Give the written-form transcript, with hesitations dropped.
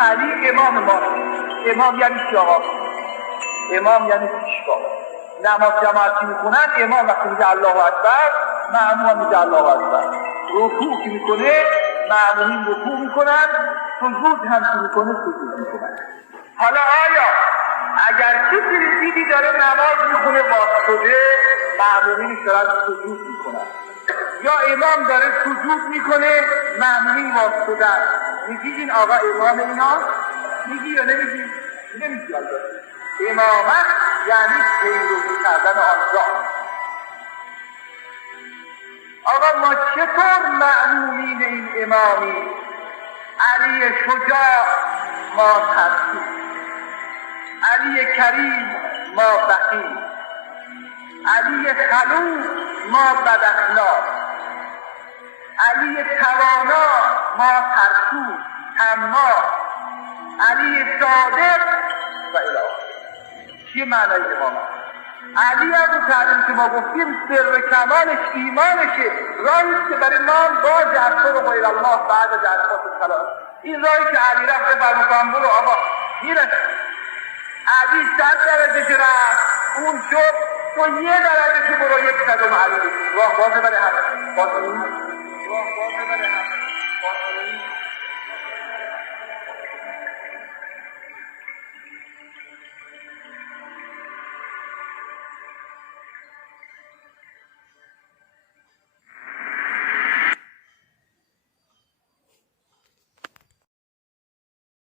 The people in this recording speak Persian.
علی امام ما. امام یعنی چی آقا؟ امام یعنی پیشوا. نماز جماعتی میکنن، امام وقتی میگه الله اکبر، مأموم میگه الله اکبر. رکوع که میکنه، مأمومین رکوع میکنن، سجود هم که میکنه سجود میکنن. حالا آیا اگر کسی دیدی داره نماز میخونه واسطه، مأمومین دارن سجود میکنن، یا امام داره سجود میکنه، مأمومین واسطه، میگی این آقا امام اینا؟ میگی یا نمیگی؟ نمیگی. امامت یعنی پیروی کردن آن ذات. آقا ما چطور مأمومین این امامی؟ علی شجاع ما ترسو، علی کریم ما بخیل، علی خلوق ما بداخلاق، علی توانا ما ترسو طماع، علی صادق و الی آخر. چی معنای امامت؟ علی ابو تعلیم که ما گفتیم سر کمالش ایمانشه، راهی که برای ما باز افسر غیر الله بعد از جلسات الکلام. این راهی که علی رفته فرمودن برو آقا میرش. علی 100 درجه که رفت اون شد، تو 1 درجه که برو 1 صدم علی راه بازه برای هم باز